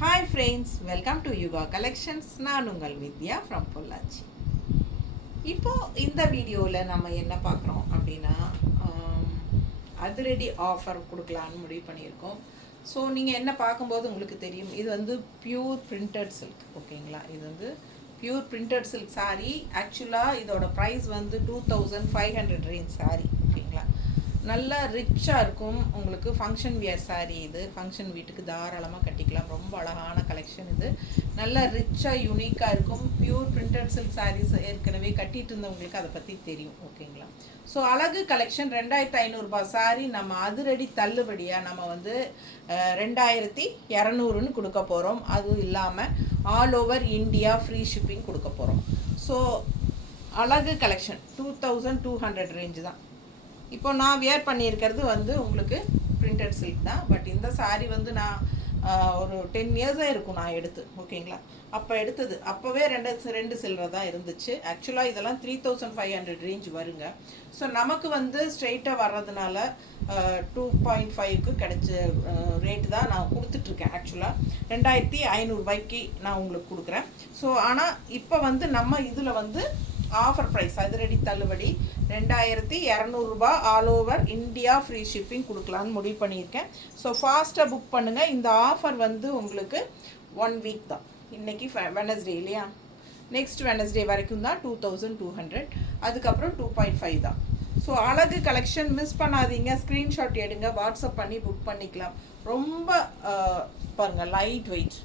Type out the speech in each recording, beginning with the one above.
Hi friends, welcome to Yuga Collections. நான் உங்கள் வித்யா from Pollachi. இப்போ இந்த வீடியோவில் நம்ம என்ன பார்க்குறோம் அப்படின்னா அதிரடி ஆஃபர் கொடுக்கலான்னு முடிவு பண்ணியிருக்கோம். ஸோ நீங்கள் என்ன பார்க்கும்போது உங்களுக்கு தெரியும், இது வந்து பியூர் பிரிண்டட் சில்க். ஓகேங்களா, இது வந்து பியூர் பிரிண்டட் சில்க் சாரீ. ஆக்சுவலாக இதோட ப்ரைஸ் வந்து 2500 ரேஞ்ச் சாரீ. ஓகேங்களா, நல்லா ரிச்சாக இருக்கும். உங்களுக்கு ஃபங்க்ஷன் வியர் சாரீ. இது ஃபங்க்ஷன் வீட்டுக்கு தாராளமாக கட்டிக்கலாம். ரொம்ப அழகான கலெக்ஷன் இது. நல்லா ரிச்சாக யூனிக்காக இருக்கும். பியூர் பிரிண்டட் சில்க் சாரீஸ் ஏற்கனவே கட்டிட்டு இருந்தவங்களுக்கு அதை பற்றி தெரியும். ஓகேங்களா, ஸோ அழகு கலெக்ஷன் 2500 சாரீ நம்ம அதிரடி தள்ளுபடியாக நம்ம வந்து 2200ன்னு கொடுக்க போகிறோம். அதுவும் இல்லாமல் all over India free shipping கொடுக்க போகிறோம். ஸோ அழகு கலெக்ஷன் 2200 ரேஞ்சு தான். இப்போ நான் வியர் பண்ணியிருக்கிறது வந்து உங்களுக்கு பிரிண்டட் சில்க் தான். பட் இந்த சாரீ வந்து நான் ஒரு 10 இயர்ஸாக இருக்கும் நான் எடுத்து. ஓகேங்களா, அப்போ எடுத்தது அப்போவே ரெண்டு சில்லரை தான் இருந்துச்சு. ஆக்சுவலாக இதெல்லாம் 3500 ரேஞ்ச் வருங்க. ஸோ நமக்கு வந்து ஸ்ட்ரெயிட்டாக வர்றதுனால 2.5க்கு கிடைச்ச ரேட்டு தான் நான் கொடுத்துட்ருக்கேன். ஆக்சுவலாக 2500 நான் உங்களுக்கு கொடுக்குறேன். ஸோ ஆனால் இப்போ வந்து நம்ம இதில் வந்து ஆஃபர் ப்ரைஸ் அதிரடி தள்ளுபடி 2200 all over India free shipping கொடுக்கலான்னு முடிவு பண்ணியிருக்கேன். ஸோ ஃபாஸ்ட்டாக புக் பண்ணுங்கள். இந்த ஆஃபர் வந்து உங்களுக்கு 1 வீக் தான். இன்றைக்கி வெனஸ்டே இல்லையா, நெக்ஸ்ட் வெனஸ்டே வரைக்கும் தான் 2200. அதுக்கப்புறம் 2.5 தான். ஸோ அழகு கலெக்ஷன் மிஸ் பண்ணாதீங்க. ஸ்க்ரீன்ஷாட் எடுங்க, வாட்ஸ்அப் பண்ணி புக் பண்ணிக்கலாம். ரொம்ப பாருங்கள், லைட் வெயிட்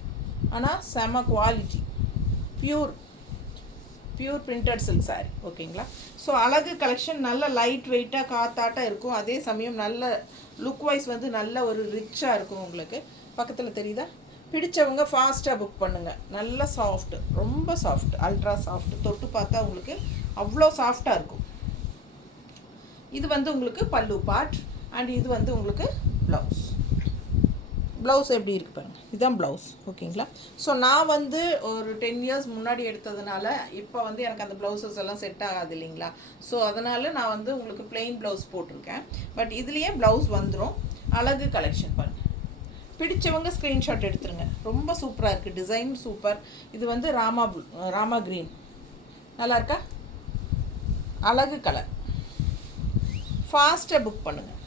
ஆனால் செம quality. Pure printed silk sari. ஓகேங்களா, ஸோ அழகு கலெக்ஷன் நல்ல லைட் வெயிட்டாக காத்தாட்டாக இருக்கும். அதே சமயம் நல்ல லுக் வைஸ் வந்து நல்ல ஒரு ரிச்சாக இருக்கும். உங்களுக்கு பக்கத்தில் தெரியுதா? பிடிச்சவங்க ஃபாஸ்ட்டாக புக் பண்ணுங்கள். நல்ல சாஃப்ட், ரொம்ப சாஃப்ட், அல்ட்ரா சாஃப்ட். தொட்டு பார்த்தா உங்களுக்கு அவ்வளோ சாஃப்டாக இருக்கும். இது வந்து உங்களுக்கு பல்லு பார்ட் அண்ட் இது வந்து உங்களுக்கு ப்ளவுஸ் எப்படி இருக்குது பாருங்கள். இதுதான் ப்ளவுஸ். ஓகேங்களா, ஸோ நான் வந்து ஒரு 10 இயர்ஸ் முன்னாடி எடுத்ததுனால இப்போ வந்து எனக்கு அந்த ப்ளவுசஸ் எல்லாம் செட் ஆகாது இல்லைங்களா. ஸோ அதனால் நான் வந்து உங்களுக்கு பிளெயின் ப்ளவுஸ் போட்டிருக்கேன். பட் இதுலேயே ப்ளவுஸ் வந்துடும். அழகு கலெக்ஷன் பாருங்கள். பிடிச்சவங்க ஸ்க்ரீன்ஷாட் எடுத்துருங்க. ரொம்ப சூப்பராக இருக்குது. Design super. இது வந்து ராமா க்ரீன் நல்லா இருக்கா? அழகு கலர். ஃபாஸ்ட்டாக புக் பண்ணுங்கள்.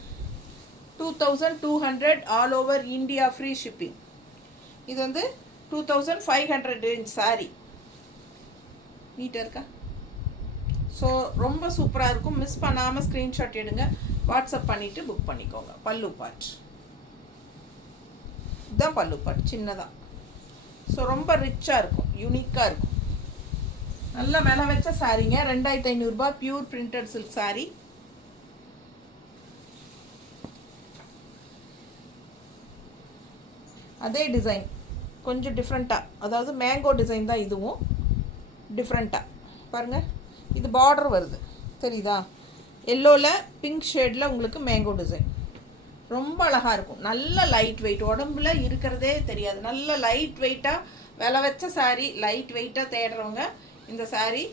2200 all over India free shipping. இது வந்து 2500 ரேஞ்ச் சாரீ. நீட்டாக இருக்கா? ஸோ ரொம்ப சூப்பராக இருக்கும். மிஸ் பண்ணாமல் ஸ்க்ரீன்ஷாட் எடுங்க, வாட்ஸ்அப் பண்ணிவிட்டு புக் பண்ணிக்கோங்க. பல்லு பார்ட் இதுதான் பல்லு பார்ட், சின்னதாக. ஸோ ரொம்ப ரிச்சாக இருக்கும், யூனிக்காக இருக்கும். நல்ல விலை வச்ச சாரீங்க. 2500 பியூர் பிரிண்டட் சில்க் சாரீ. அதே டிசைன் கொஞ்சம் டிஃப்ரெண்ட்டாக, அதாவது மேங்கோ டிசைன் தான். இதுவும் டிஃப்ரெண்ட்டாக பாருங்கள். இது பார்டர் வருது தெரியுதா? எல்லோவில் பிங்க் ஷேடில் உங்களுக்கு மேங்கோ டிசைன் ரொம்ப அழகாக இருக்கும். நல்ல லைட் வெயிட், உடம்புல இருக்கிறதே தெரியாது. நல்ல லைட் வெயிட்டாக விலை வச்ச சாரீ. லைட் வெயிட்டாக தேடுறவங்க இந்த சாரீ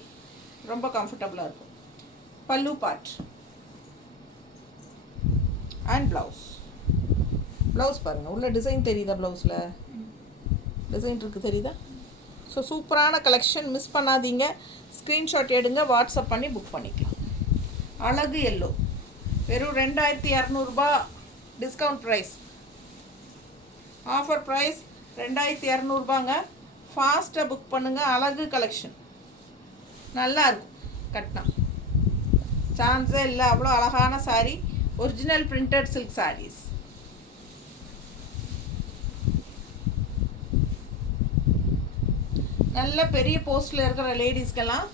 ரொம்ப கம்ஃபர்டபுளாக இருக்கும். பல்லு பார்ட் அண்ட் ப்ளவுஸ் பாருங்கள். உள்ள டிசைன் தெரியுதா? ப்ளவுஸில் டிசைன் இருக்குது தெரியுதா? ஸோ சூப்பரான கலெக்ஷன். மிஸ் பண்ணாதீங்க. ஸ்க்ரீன்ஷாட் எடுங்க, வாட்ஸ்அப் பண்ணி புக் பண்ணிக்கலாம். அழகு எல்லோ வெறும் 2200 டிஸ்கவுண்ட் ப்ரைஸ். Offer price 2200. ஃபாஸ்ட்டாக புக் பண்ணுங்கள். அழகு கலெக்ஷன் நல்லா இருக்கும். கட்டினா சான்ஸே இல்லை. அவ்வளோ அழகான sari. Original printed silk saris. நல்ல பெரிய போஸ்ட்டில் இருக்கிற லேடிஸ்க்கெல்லாம்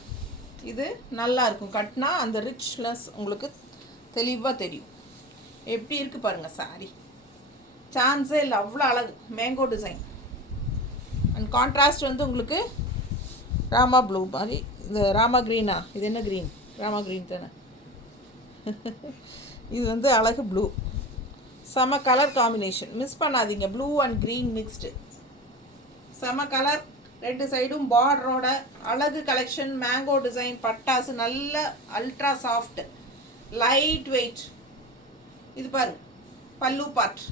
இது நல்லா இருக்கும். கட்டினா அந்த ரிச்னஸ் உங்களுக்கு தெளிவாக தெரியும். எப்படி இருக்குது பாருங்கள் சாரீ. சான்ஸே இல்லை, அவ்வளோ அழகு. மேங்கோ டிசைன் அண்ட் கான்ட்ராஸ்ட் வந்து உங்களுக்கு ராமா ப்ளூ மாதிரி. இந்த ராமா க்ரீனா? இது என்ன க்ரீன்? ராமா க்ரீன் தானே. இது வந்து அழகு ப்ளூ. செம கலர் காம்பினேஷன். மிஸ் பண்ணாதீங்க. Blue and green mixed. செம கலர். ரெண்டு சைடும் பார்டரோட அழகு கலெக்ஷன். மேங்கோ டிசைன், பட்டாசு, நல்ல அல்ட்ரா சாஃப்ட், லைட் வெயிட். இது பாருங்க பல்லு பார்ட்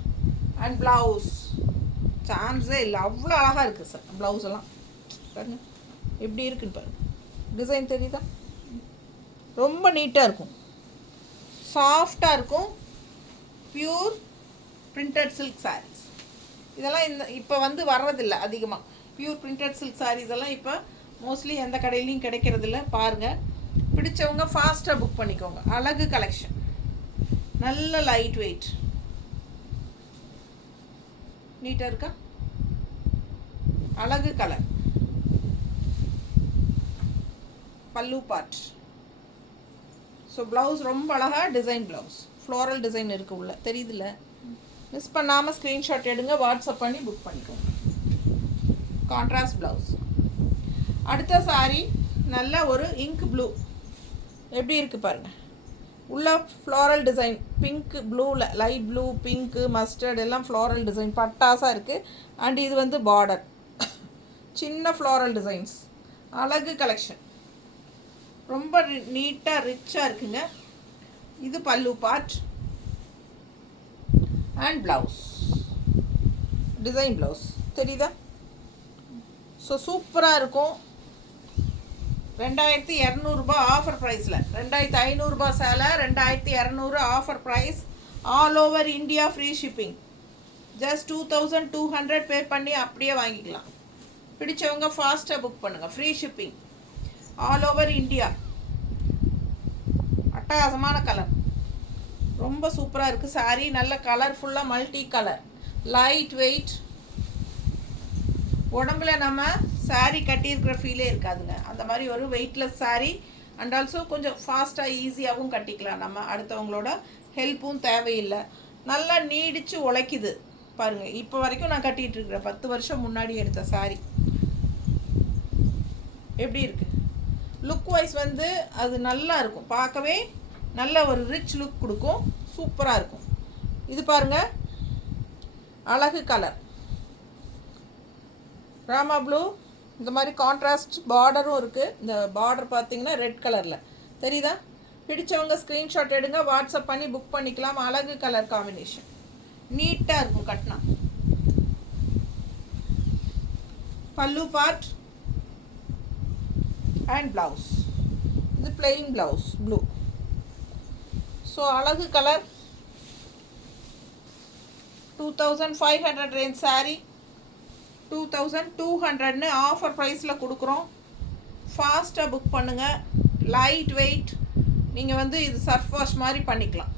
அண்ட் ப்ளவுஸ். சான்ஸே இல்லை, அவ்வளோ அழகாக இருக்குது சார் ப்ளவுஸ் எல்லாம். பாருங்க எப்படி இருக்குன்னு பாருங்கள், டிசைன் தெரியுதா? ரொம்ப நீட்டாக இருக்கும், சாஃப்டாக இருக்கும், பியூர் பிரிண்டட் சில்க் சாரீஸ். இதெல்லாம் இப்போ வந்து வர்றதில்லை அதிகமாக. பியூர் பிரிண்டட் சில்க் சாரீஸ் எல்லாம் இப்போ மோஸ்ட்லி எந்த கடையிலையும் கிடைக்கிறதில்ல. பாருங்கள், பிடிச்சவங்க ஃபாஸ்ட்டாக புக் பண்ணிக்கோங்க. அழகு கலெக்ஷன், நல்ல லைட் வெயிட், நீட்டாக இருக்கா? அழகு கலர், பல்லு பார்ட். ஸோ ப்ளவுஸ் ரொம்ப அழகாக டிசைன் ப்ளவுஸ், ஃப்ளோரல் டிசைன் இருக்குது உள்ள, தெரியுதுல்ல? மிஸ் பண்ணாமல் ஸ்க்ரீன்ஷாட் எடுங்க, வாட்ஸ்அப் பண்ணி புக் பண்ணிக்கோங்க. Contrast blouse. அடுத்த சாரீ நல்ல ஒரு இங்க் ப்ளூ, எப்படி இருக்குது பாருங்கள். உள்ள ஃப்ளோரல் டிசைன், பிங்க் ப்ளூவில், லைட் ப்ளூ, பிங்க்கு, மஸ்டர்ட் எல்லாம் ஃப்ளோரல் டிசைன் பட்டாசாக இருக்குது. அண்ட் இது வந்து பார்டர், சின்ன ஃப்ளோரல் டிசைன்ஸ், அழகு கலெக்ஷன், ரொம்ப நீட்டாக ரிச்சாக இருக்குங்க. இது pallu part and blouse, design blouse தெரியுதா? ஸோ சூப்பராக இருக்கும். 2200 ஆஃபர் ப்ரைஸில், 2500 சேலை, 2200 offer price. All over India free shipping. Just 2200 pay பண்ணி அப்படியே வாங்கிக்கலாம். பிடிச்சவங்க ஃபாஸ்ட்டாக புக் பண்ணுங்கள். Free shipping all over India. அட்டகாசமான கலர், ரொம்ப சூப்பராக இருக்குது சாரீ. நல்ல கலர்ஃபுல்லாக மல்டி கலர், லைட் வெயிட். உடம்புல நம்ம சாரீ கட்டியிருக்கிற ஃபீலே இருக்காதுங்க, அந்த மாதிரி ஒரு வெயிட்லெஸ் சாரீ. அண்ட் ஆல்சோ கொஞ்சம் ஃபாஸ்ட்டாக ஈஸியாகவும் கட்டிக்கலாம், நம்ம அடுத்தவங்களோட ஹெல்ப்பும் தேவையில்லை. நல்லா நீடித்து உழைக்குது பாருங்கள். இப்போ வரைக்கும் நான் கட்டிகிட்டு இருக்கிறேன், 10 வருஷம் முன்னாடி எடுத்த சாரீ. எப்படி இருக்குது? லுக் வைஸ் வந்து அது நல்லா இருக்கும், பார்க்கவே நல்ல ஒரு ரிச் லுக் கொடுக்கும், சூப்பராக இருக்கும். இது பாருங்கள், அழகு கலர், ராமா ப்ளூ. இந்த மாதிரி கான்ட்ராஸ்ட் பார்டரும் இருக்குது. இந்த பார்டர் பார்த்தீங்கன்னா ரெட் கலரில் தெரியுதா? பிடிச்சவங்க ஸ்க்ரீன்ஷாட் எடுங்க, வாட்ஸ்அப் பண்ணி புக் பண்ணிக்கலாம். அழகு கலர் காம்பினேஷன், நீட்டாக இருக்கும் கட்டினா. பல்லு பார்ட் அண்ட் ப்ளவுஸ். இது பிளெயின் ப்ளவுஸ் ப்ளூ. ஸோ அழகு கலர். 2500 ரேஞ்ச் சாரீ 2200ன்னு ஆஃபர் ப்ரைஸில் கொடுக்குறோம். ஃபாஸ்ட்டாக புக் பண்ணுங்கள். லைட் வெயிட், நீங்கள் வந்து இது சர்ஃப் வாஷ் மாதிரி பண்ணிக்கலாம்.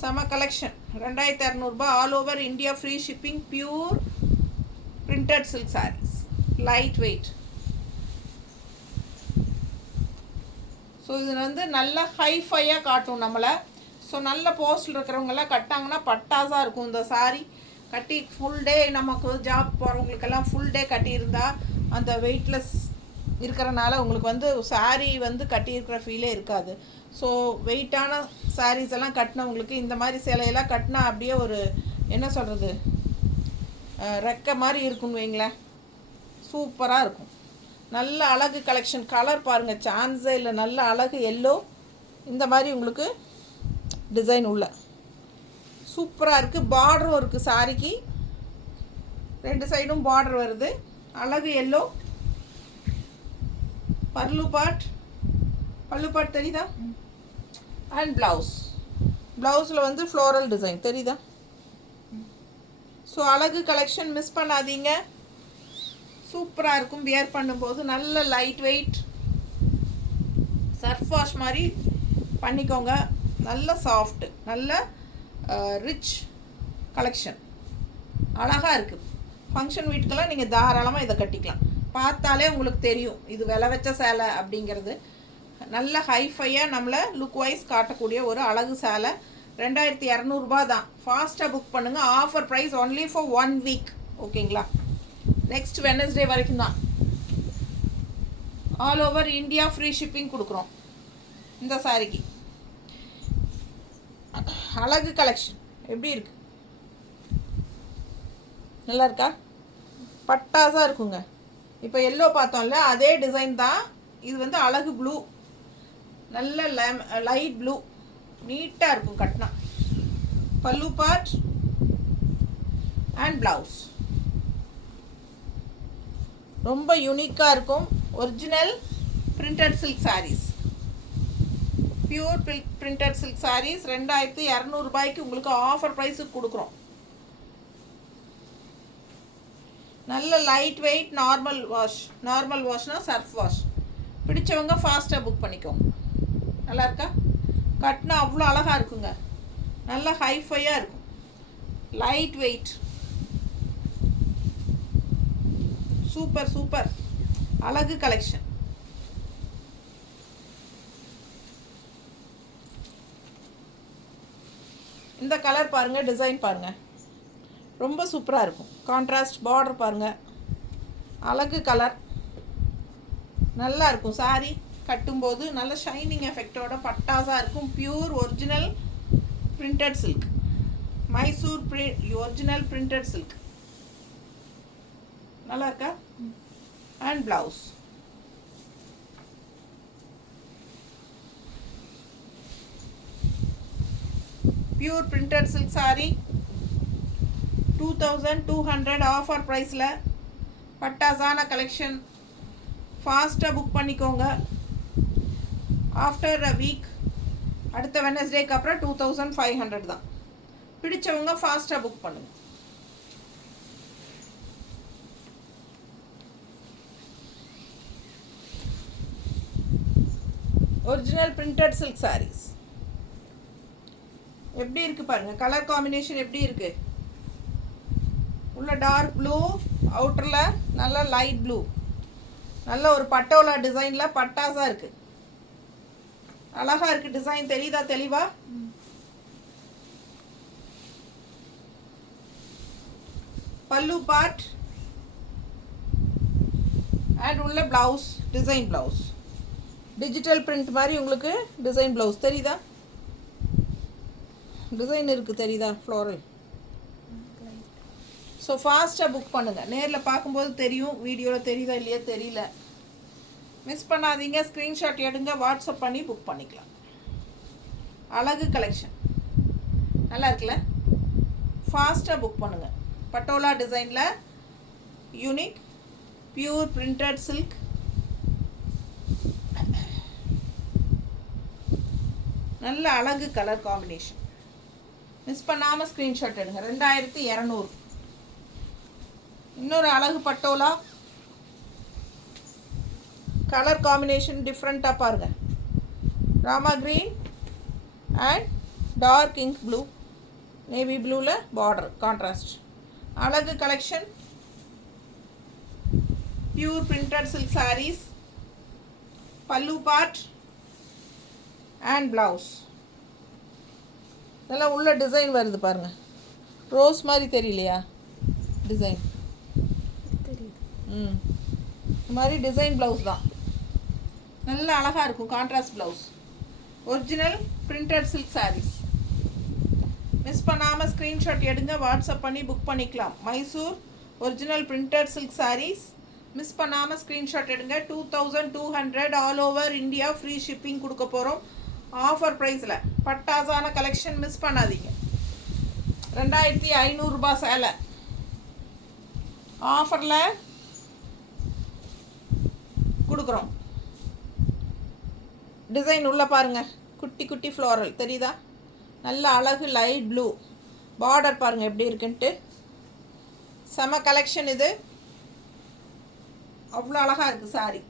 செம collection. 2200 all over India free shipping. Pure printed silk saris, light weight. So இது வந்து நல்ல ஹைஃபையாக காட்டும் நம்மளை. ஸோ நல்ல போஸ்டில் இருக்கிறவங்கெல்லாம் கட்டாங்கன்னா பட்டாசாக இருக்கும் இந்த சாரீ. கட்டி ஃபுல் டே, நமக்கு ஜாப் போகிறவங்களுக்கெல்லாம் ஃபுல் டே கட்டியிருந்தா அந்த வெயிட்லெஸ் இருக்கிறனால உங்களுக்கு வந்து சாரீ வந்து கட்டியிருக்கிற ஃபீலே இருக்காது. ஸோ வெயிட்டான சாரீஸ் எல்லாம் கட்டினவங்களுக்கு இந்த மாதிரி சேலையெல்லாம் கட்டினா அப்படியே ஒரு என்ன சொல்கிறது, ரெக்கை மாதிரி இருக்குன்னு வைங்களேன், சூப்பராக இருக்கும். நல்ல அழகு கலெக்ஷன். கலர் பாருங்கள், சான்ஸே இல்லை, நல்ல அழகு எல்லோ. இந்த மாதிரி உங்களுக்கு டிசைன் உள்ள சூப்பராக இருக்குது. பார்டரும் இருக்குது சாரிக்கு, 2 சைடும் பார்டர் வருது. அழகு எல்லோ. பல்லு பார்ட் தெரியுதா? அண்ட் ப்ளவுஸில் வந்து ஃப்ளோரல் டிசைன் தெரியுதா? ஸோ அழகு கலெக்ஷன் மிஸ் பண்ணாதீங்க, சூப்பராக இருக்கும். வியர் பண்ணும்போது நல்ல லைட் வெயிட், சர்ஃப் வாஷ் மாதிரி பண்ணிக்கோங்க. நல்ல சாஃப்ட், நல்ல ரிச் கலெக்ஷன், அழகாக இருக்குது. ஃபங்க்ஷன் வீட்டுக்கெல்லாம் நீங்கள் தாராளமாக இதை கட்டிக்கலாம். பார்த்தாலே உங்களுக்கு தெரியும் இது விலை வச்ச சேலை அப்படிங்கிறது. நல்ல ஹைஃபையாக நம்மளை லுக் வைஸ் காட்டக்கூடிய ஒரு அழகு சேலை. 2200 தான். ஃபாஸ்ட்டாக புக் பண்ணுங்கள். Offer price only for 1 week. ஓகேங்களா? நெக்ஸ்ட் வெனஸ்டே வரைக்கும் தான். All over India free shipping கொடுக்குறோம் இந்த சாரிக்கு. அழகு கலெக்ஷன் எப்படி இருக்கு? நல்லா இருக்கா? பட்டாசாக இருக்குங்க. இப்போ எல்லோ பார்த்தோம்ல, அதே டிசைன் தான். இது வந்து அழகு ப்ளூ, நல்ல லைட் ப்ளூ, நீட்டாக இருக்கும் கட்டினா. பல்லு பார்ட் அண்ட் ப்ளவுஸ். ரொம்ப யூனிக்காக இருக்கும். Original printed silk sarees, pure printed silk sarees 2200 ரூபாய்க்கு உங்களுக்கு ஆஃபர் ப்ரைஸுக்கு கொடுக்குறோம். நல்ல லைட் வெயிட் நார்மல் வாஷ்னால் சர்ஃப் வாஷ். பிடிச்சவங்க ஃபாஸ்ட்டாக புக் பண்ணிக்கோங்க. நல்லா இருக்கா? கட்டினா அவ்வளோ அழகாக இருக்குங்க. நல்லா ஹைஃபையாக இருக்கும். லைட் வெயிட், சூப்பர் அழகு கலெக்ஷன். இந்த கலர் பாருங்கள், டிசைன் பாருங்கள், ரொம்ப சூப்பராக இருக்கும். கான்ட்ராஸ்ட் பார்டர் பாருங்கள், அழகு கலர், நல்லா இருக்கும். சாரீ கட்டும்போது நல்ல ஷைனிங் எஃபெக்டோட பட்டாசாக இருக்கும். Pure original printed silk, Mysore original printed silk. நல்லா இருக்கா? And blouse. Pure printed silk sari 2200 offer ப்ரைஸில் பட்டாசான கலெக்ஷன். ஃபாஸ்ட்டாக புக் பண்ணிக்கோங்க. ஆஃப்டர் அ வீக், அடுத்த வெனஸ்டேக்கு அப்புறம் 2500 தான். பிடிச்சவங்க ஃபாஸ்ட்டாக புக் பண்ணுங்கள். ஒரிஜினல் பிரிண்டட் சில்க் சாரீஸ் எப்படி இருக்குது பாருங்கள். கலர் காம்பினேஷன் எப்படி இருக்குது? உள்ள டார்க் ப்ளூ, அவுட்டரில் நல்ல லைட் ப்ளூ, நல்ல ஒரு பட்டோலா டிசைனில் பட்டாசாக இருக்குது. அழகாக இருக்குது. டிசைன் தெரியுதா தெளிவா? பல்லு பார்ட் அண்ட் உள்ள blouse, design blouse, digital print மாதிரி உங்களுக்கு டிசைன் ப்ளவுஸ் தெரியுதா? டிசைன் இருக்குது தெரியுதா? ஃப்ளோரல். ஸோ ஃபாஸ்ட்டாக புக் பண்ணுங்கள். நேரில் பார்க்கும்போது தெரியும், வீடியோவில் தெரியுதா இல்லையா தெரியல. மிஸ் பண்ணாதீங்க. ஸ்க்ரீன்ஷாட் எடுங்க, வாட்ஸ்அப் பண்ணி புக் பண்ணிக்கலாம். அழகு கலெக்ஷன் நல்லா இருக்குல்ல? ஃபாஸ்ட்டாக புக் பண்ணுங்கள். பட்டோலா டிசைனில் யூனிக் பியூர் பிரிண்டட் சில்க். நல்ல அழகு கலர் காம்பினேஷன். மிஸ் பண்ணாமல் ஸ்க்ரீன்ஷாட் எடுங்க. 2200. இன்னொரு அழகு பட்டோலா கலர் காம்பினேஷன் டிஃப்ரெண்ட்டாக பாருங்கள். Rama green and dark ink blue, navy ப்ளூவில் பார்டர் கான்ட்ராஸ்ட். அழகு collection. Pure printed silk saris. Pallu part and blouse. இதெல்லாம் உள்ள டிசைன் வருது பாருங்கள். ரோஸ் மாதிரி தெரியலையா டிசைன்? இந்த மாதிரி டிசைன் ப்ளவுஸ் தான். நல்ல அழகாக இருக்கும். Contrast blouse. Original printed silk saris. Miss பண்ணாமல் ஸ்க்ரீன்ஷாட் எடுங்க, வாட்ஸ்அப் பண்ணி புக் பண்ணிக்கலாம். Mysore original printed silk saris. Miss பண்ணாமல் ஸ்க்ரீன்ஷாட் எடுங்க. 2200 all over India free shipping கொடுக்க போகிறோம் ஆஃபர் ப்ரைஸில். பட்டாசான கலெக்ஷன் மிஸ் பண்ணாதீங்க. 2500 ரூபாய் சேலை ஆஃபரில் கொடுக்குறோம். டிசைன் உள்ள பாருங்கள், குட்டி குட்டி ஃப்ளோரல் தெரியுதா? நல்ல அழகு லைட் ப்ளூ. பார்டர் பாருங்கள் எப்படி இருக்குன்ட்டு. செம கலெக்ஷன் இது. அவ்வளோ அழகாக இருக்குது சாரி.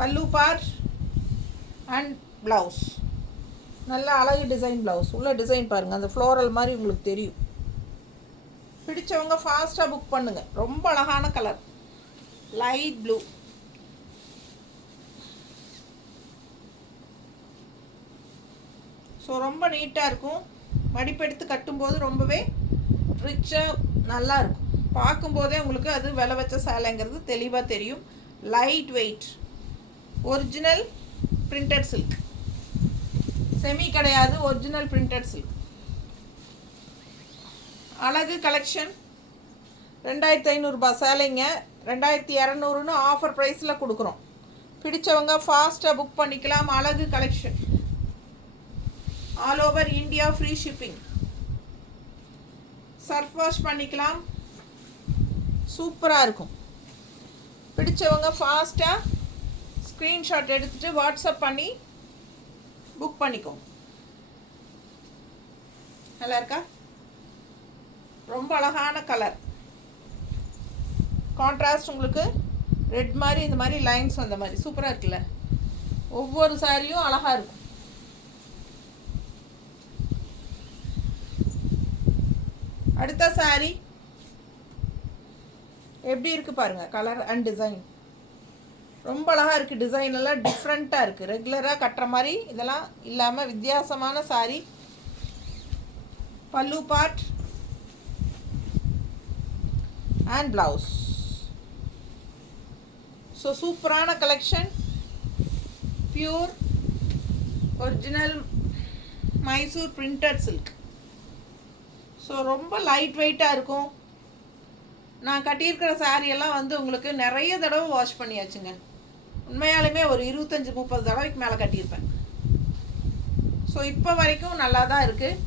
பல்லு பார்ட் அண்ட் ப்ளவுஸ். நல்ல அழகு டிசைன் ப்ளவுஸ். உள்ள டிசைன் பாருங்கள், அந்த ஃப்ளோரல் மாதிரி உங்களுக்கு தெரியும். பிடிச்சவங்க ஃபாஸ்ட்டாக புக் பண்ணுங்கள். ரொம்ப அழகான கலர் லைட் ப்ளூ. ஸோ ரொம்ப நீட்டாக இருக்கும். மடிப்பெடுத்து கட்டும்போது ரொம்பவே ரிச்சாக நல்லா இருக்கும். பார்க்கும்போதே உங்களுக்கு அது விலை வச்ச சேலைங்கிறது தெளிவாக தெரியும். Light weight original printed silk. Semi கிடையாது, ஒரிஜினல் பிரிண்டட் சில்க். அழகு கலெக்ஷன். 2500 ரூபாய் சேலைங்க 2200ன்னு ஆஃபர் ப்ரைஸில் கொடுக்குறோம். பிடிச்சவங்க ஃபாஸ்ட்டாக புக் பண்ணிக்கலாம். அழகு collection. All over India free shipping. Surf wash பண்ணிக்கலாம். சூப்பராக இருக்கும். பிடிச்சவங்க ஃபாஸ்ட்டாக ஸ்க்ரீன்ஷாட் எடுத்துகிட்டு வாட்ஸ்அப் பண்ணி புக் பண்ணிக்கோங்க. நல்லா இருக்கா? ரொம்ப அழகான கலர் கான்ட்ராஸ்ட். உங்களுக்கு ரெட் மாதிரி இந்த மாதிரி லைன்ஸ் வந்த மாதிரி சூப்பராக இருக்குல்ல. ஒவ்வொரு சாரியும் அழகாக இருக்கும். அடுத்த சாரி எப்படி இருக்குது பாருங்கள். கலர் அண்ட் டிசைன் ரொம்ப அழகாக இருக்குது. டிசைன் எல்லாம் டிஃப்ரெண்ட்டாக இருக்குது. ரெகுலராக கட்டுற மாதிரி இதெல்லாம் இல்லாமல் வித்தியாசமான சாரி. பல்லு பார்ட் அண்ட் ப்ளவுஸ். ஸோ சூப்பரான collection. Pure original Mysore printed silk. So ரொம்ப லைட் வெயிட்டாக இருக்கும். நான் கட்டியிருக்கிற சாரியெல்லாம் வந்து உங்களுக்கு நிறைய தடவை வாஷ் பண்ணியாச்சுங்க. உண்மையாலுமே ஒரு 25-30 தடவைக்கு மேலே கட்டியிருப்பேன். ஸோ இப்போ வரைக்கும் நல்லா தான் இருக்குது.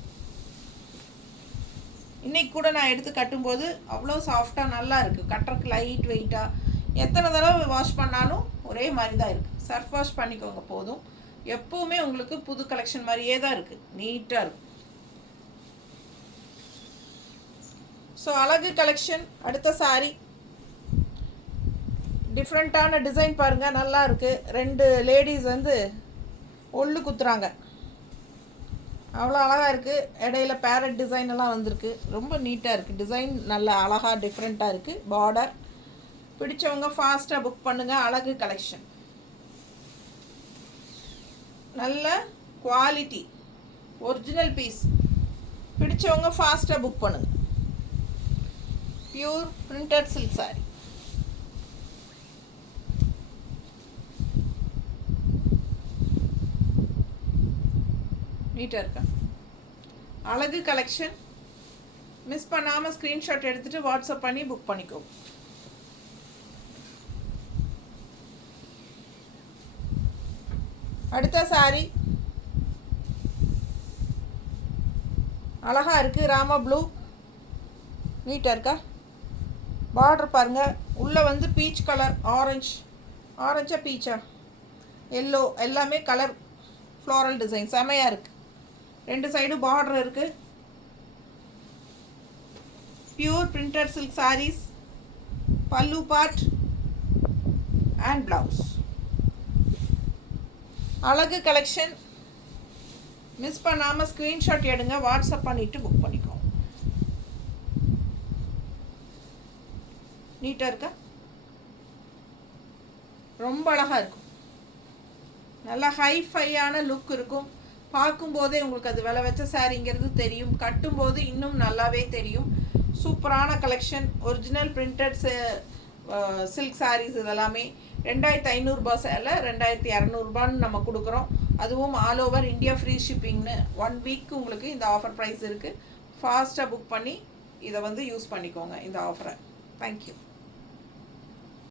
இன்றைக்கி கூட நான் எடுத்து கட்டும்போது அவ்வளோ சாஃப்டாக நல்லா இருக்குது. கட்டுறதுக்கு லைட் வெயிட்டாக எத்தனை தடவை வாஷ் பண்ணாலும் ஒரே மாதிரி தான் இருக்குது. சர்ஃப் வாஷ் பண்ணிக்கோங்க போதும். எப்போவுமே உங்களுக்கு புது கலெக்ஷன் மாதிரியே தான் இருக்குது. நீட்டாக இருக்கும். ஸோ அழகு கலெக்ஷன். அடுத்த சாரி டிஃப்ரெண்ட்டான டிசைன் பாருங்கள். நல்லா இருக்குது. 2 லேடிஸ் வந்து ஒல்லு குத்துறாங்க. அவ்வளோ அழகாக இருக்குது. இடையில பேரட் டிசைன் எல்லாம் வந்திருக்கு. ரொம்ப நீட்டாக இருக்குது. டிசைன் நல்லா அழகாக டிஃப்ரெண்ட்டாக இருக்குது. பார்டர் பிடிச்சவங்க ஃபாஸ்ட்டாக புக் பண்ணுங்கள். அழகு கலெக்ஷன் நல்ல குவாலிட்டி ஒரிஜினல் பீஸ். பிடிச்சவங்க ஃபாஸ்ட்டாக புக் பண்ணுங்கள். Pure printed silk sari. நீட்டாக இருக்கா? அழகு கலெக்ஷன். மிஸ் பண்ணாமல் ஸ்க்ரீன்ஷாட் எடுத்துகிட்டு வாட்ஸ்அப் பண்ணி புக் பண்ணிக்கோங்க. அடுத்த சாரி அழகாக இருக்குது. ராமா ப்ளூ. நீட்டாக இருக்கா? பார்டர் பாருங்கள். உள்ளே வந்து பீச் கலர், ஆரஞ்சா பீச்சா எல்லோ எல்லாமே கலர் ஃப்ளோரல் டிசைன் செமையாக இருக்குது. 2 சைடும் பார்டர் இருக்குது. Pure printed silk saris. Pallu part and blouse. அழகு கலெக்ஷன். மிஸ் பண்ணாமல் ஸ்க்ரீன்ஷாட் எடுங்க. வாட்ஸ்அப் பண்ணிவிட்டு புக் பண்ணிக்கோங்க. நீட்டாக இருக்கா? ரொம்ப அழகாக இருக்கும். நல்லா ஹைஃபையான லுக் இருக்கும். பார்க்கும்போதே உங்களுக்கு அது விலை வச்ச சாரிங்கிறது தெரியும். கட்டும்போது இன்னும் நல்லாவே தெரியும். சூப்பரான collection. Original printed silk sarees இதெல்லாமே 2500 சேலை 2200 நம்ம கொடுக்குறோம். அதுவும் ஆல் ஓவர் இந்தியா ஃப்ரீ ஷிப்பிங்னு 1 வீக் உங்களுக்கு இந்த ஆஃபர் ப்ரைஸ் இருக்குது. ஃபாஸ்ட்டாக புக் பண்ணி இதை வந்து யூஸ் பண்ணிக்கோங்க இந்த ஆஃபரை. தேங்க்யூ.